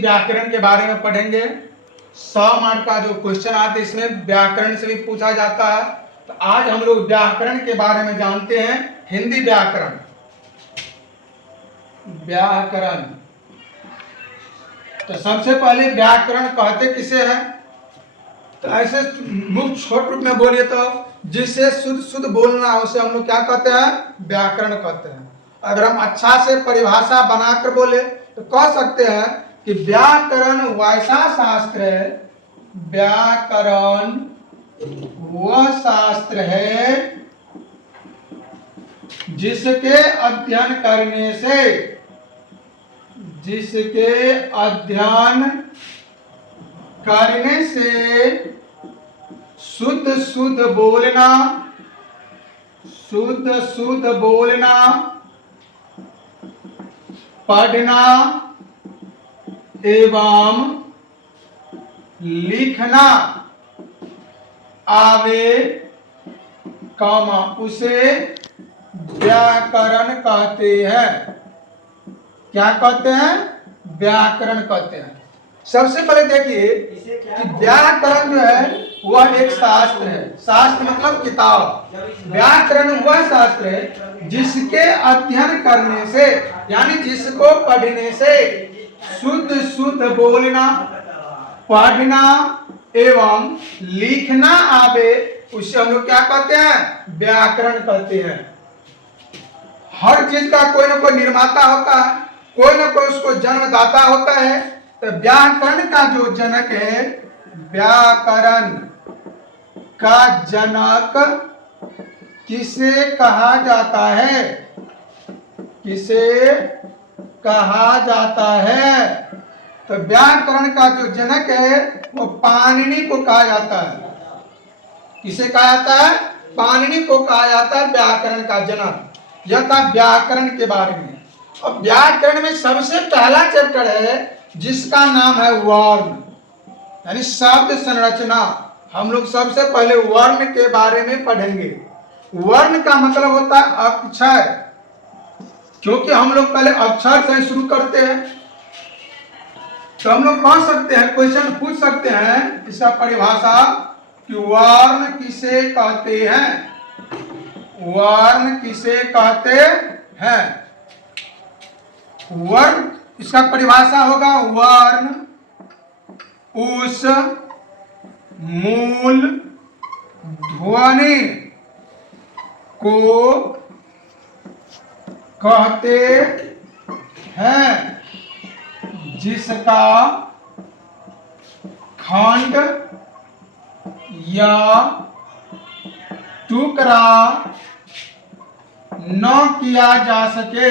व्याकरण के बारे में पढ़ेंगे। 100 मार्क का जो क्वेश्चन आते हैं इसमें व्याकरण से भी पूछा जाता है। तो आज हम लोग व्याकरण के बारे में जानते हैं। हिंदी व्याकरण। व्याकरण तो सबसे पहले व्याकरण कहते किसे हैं? तो ऐसे मुक्त छोट रूप में बोलिए तो जिससे शुद्ध शुद्ध बोलना है उसे हम लोग क्या कहते हैं? व्याकरण कहते हैं। अगर हम अच्छा से परिभाषा बनाकर बोले तो कह सकते हैं कि व्याकरण वैसा शास्त्र है, व्याकरण वह शास्त्र है जिसके अध्ययन करने से शुद्ध शुद्ध बोलना, पढ़ना एवं लिखना आवे, उसे व्याकरण कहते हैं। क्या कहते हैं? व्याकरण कहते हैं। सबसे पहले देखिए कि व्याकरण जो है वह एक शास्त्र है। शास्त्र मतलब किताब। व्याकरण वह शास्त्र है जिसके अध्ययन करने से यानी जिसको पढ़ने से शुद्ध शुद्ध बोलना, पढ़ना एवं लिखना आवे, उसे हम लोग क्या कहते हैं? व्याकरण कहते हैं। हर चीज का कोई ना कोई निर्माता होता है, कोई ना कोई उसको जन्मदाता होता है। तो व्याकरण का जो जनक है, व्याकरण का जनक किसे कहा जाता है? किसे कहा जाता है? तो व्याकरण का जो जनक है वो पाणिनि को कहा जाता है। किसे कहा जाता है? पाणिनि को कहा जाता है व्याकरण का जनक। यह था व्याकरण के बारे में। अब व्याकरण में सबसे पहला चैप्टर है जिसका नाम है वर्ण, यानी शब्द संरचना। हम लोग सबसे पहले वर्ण के बारे में पढ़ेंगे। वर्ण का मतलब होता है अक्षर, क्योंकि हम लोग पहले अक्षर से शुरू करते हैं। तो हम लोग कह सकते हैं, क्वेश्चन पूछ सकते हैं इसका परिभाषा कि वर्ण किसे कहते हैं? वर्ण किसे कहते हैं? वर्ण इसका परिभाषा होगा, वर्ण उस मूल ध्वनि को कहते हैं जिसका खंड या टुकड़ा न किया जा सके,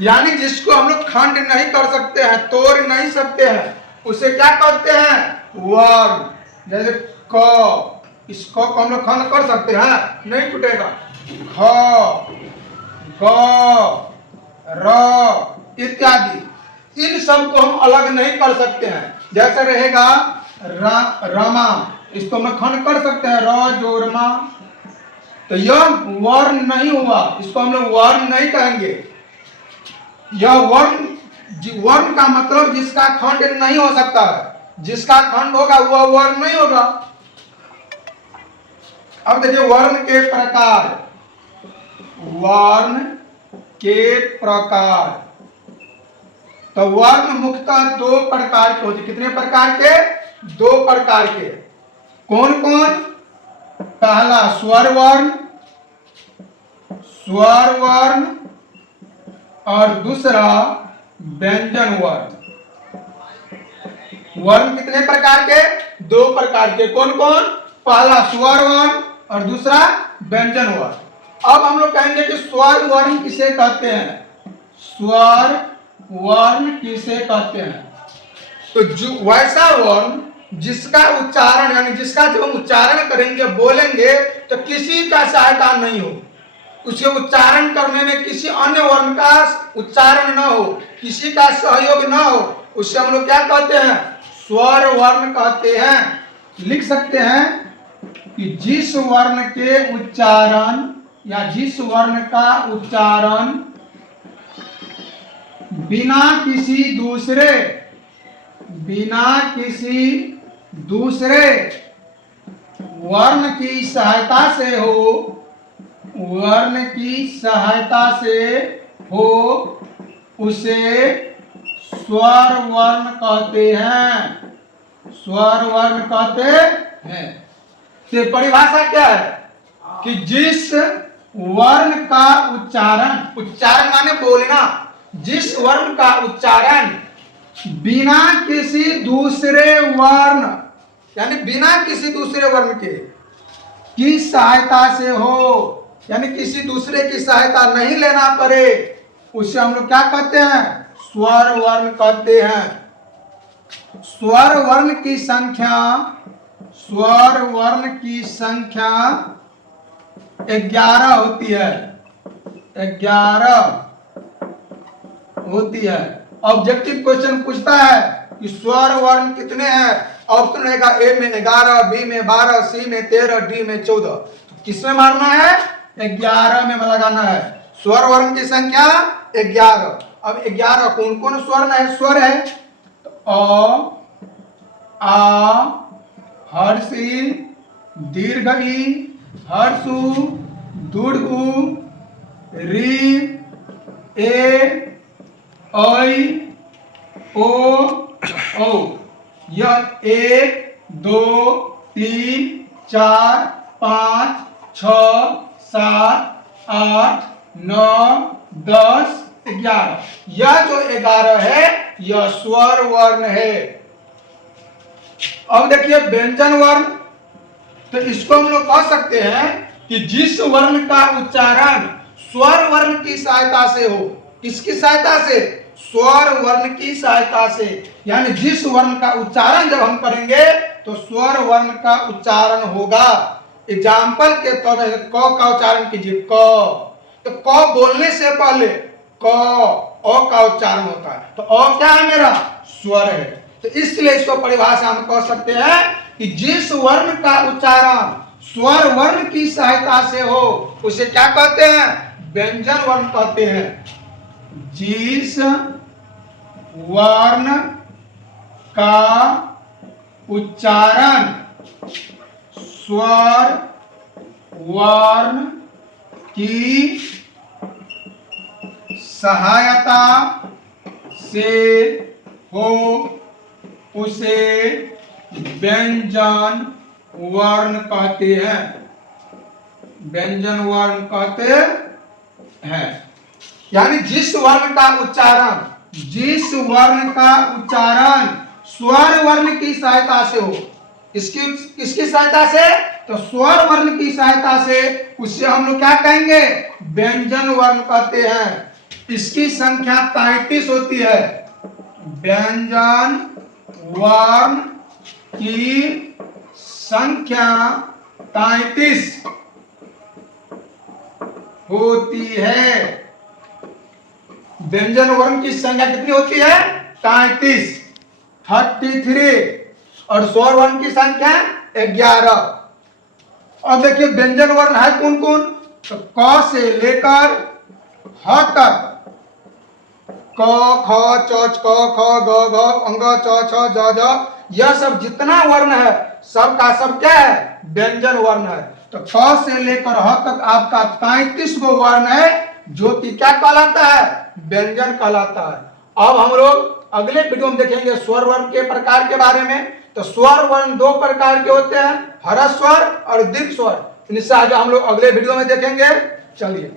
यानी जिसको हम लोग खंड नहीं कर सकते हैं, तोड़ नहीं सकते हैं, उसे क्या कहते हैं? वर्ण। जैसे क, इस क को हम लोग खंड कर सकते हैं? नहीं टूटेगा। ख, ग, र इत्यादि, इन सब को हम अलग नहीं कर सकते हैं। जैसे रहेगा रमा, इसको हम खंड कर सकते हैं, र जोरमा। तो यह वर्ण नहीं हुआ, इसको हम लोग वर्ण नहीं कहेंगे। यह वर्ण का मतलब जिसका खंड नहीं हो सकता है, जिसका खंड होगा वह वर्ण नहीं होगा। अब देखिए वर्ण के प्रकार। वर्ण के प्रकार, तो वर्ण मुख्यतः 2 प्रकार के होते। कितने प्रकार के? 2 प्रकार के। कौन कौन? पहला स्वर वर्ण और दूसरा व्यंजन वर्ण। वर्ण कितने प्रकार के? 2 प्रकार के। कौन कौन? पहला स्वर वर्ण और दूसरा व्यंजन वर्ण। अब हम लोग कहेंगे कि स्वर वर्ण किसे कहते हैं? स्वर वर्ण किसे कहते हैं? तो जो वैसा वर्ण जिसका उच्चारण यानी जिसका जब हम उच्चारण करेंगे, बोलेंगे तो किसी का सहायता नहीं हो, उसके उच्चारण करने में किसी अन्य वर्ण का उच्चारण न हो, किसी का सहयोग न हो, उससे हम लोग क्या कहते हैं? स्वर वर्ण कहते हैं। लिख सकते हैं कि जिस वर्ण के उच्चारण या जिस वर्ण का उच्चारण बिना किसी दूसरे वर्ण की सहायता से हो उसे स्वर वर्ण कहते हैं। तो परिभाषा क्या है कि जिस वर्ण का उच्चारण माने बोलना, जिस वर्ण का उच्चारण बिना किसी दूसरे वर्ण यानी बिना किसी दूसरे वर्ण की सहायता से हो, यानी किसी दूसरे की सहायता नहीं लेना पड़े, उसे हम लोग क्या कहते हैं? स्वर वर्ण कहते हैं। स्वर वर्ण की संख्या 11 होती है। ऑब्जेक्टिव क्वेश्चन पूछता है कि स्वर वर्ण कितने हैं? ऑप्शन रहेगा ए में 11, बी में 12, सी में 13, डी में 14। तो किसमें मारना है? 11 में लगाना है। स्वर वर्ण की संख्या 11। अब 11 कौन कौन स्वर है? तो आ, हर्षी, दीर्घ ई, हर्षु, दीर्घ उ, री, ए, ऐ, ओ, औ। यह 1, 2, 3, 4, 5, 6, 7, 8, 9, 10, 11। यह जो 11 है यह स्वर वर्ण है। अब देखिए व्यंजन वर्ण, तो इसको हम लोग कह सकते हैं कि जिस वर्ण का उच्चारण स्वर वर्ण की सहायता से हो। किसकी सहायता से? स्वर वर्ण की सहायता से। यानी जिस वर्ण का उच्चारण जब हम करेंगे तो स्वर वर्ण का उच्चारण होगा। एग्जाम्पल के तौर पर क का उच्चारण कीजिए, क। तो क बोलने से पहले क अ का उच्चारण होता है। तो अ क्या है? मेरा स्वर है। तो इसलिए इसको परिभाषा हम कह सकते हैं कि जिस वर्ण का उच्चारण स्वर वर्ण की सहायता से हो उसे क्या कहते हैं? व्यंजन वर्ण कहते हैं। जिस वर्ण का उच्चारण स्वर वर्ण की सहायता से हो उसे व्यंजन वर्ण कहते हैं। व्यंजन वर्ण कहते हैं। यानी जिस वर्ण का उच्चारण स्वर वर्ण की सहायता से हो, किसकी सहायता से? तो स्वर वर्ण की सहायता से, उससे हम लोग क्या कहेंगे? व्यंजन वर्ण कहते हैं। इसकी संख्या 33 होती है। व्यंजन वर्ण की संख्या 33 होती है। व्यंजन वर्ण की संख्या कितनी होती है? 33, 33। और स्वर वर्ण की संख्या 11। अब देखिए व्यंजन वर्ण है कौन कौन? तो क से लेकर ह तक, क, ख, च, क, ख, ग, घ, अंग, च, छ, ज, झ, यह सब जितना वर्ण है सब का सब क्या है? व्यंजन वर्ण है। तो क से लेकर ह तक आपका 33 गो वर्ण है जो कि क्या कहलाता है? व्यंजन कहलाता है। अब हम लोग अगले वीडियो में देखेंगे स्वर वर्ण के प्रकार के बारे में। तो स्वर वर्ण 2 प्रकार के होते हैं, ह्रस्व स्वर और दीर्घ स्वर। इनसे आगे हम लोग अगले वीडियो में देखेंगे। चलिए।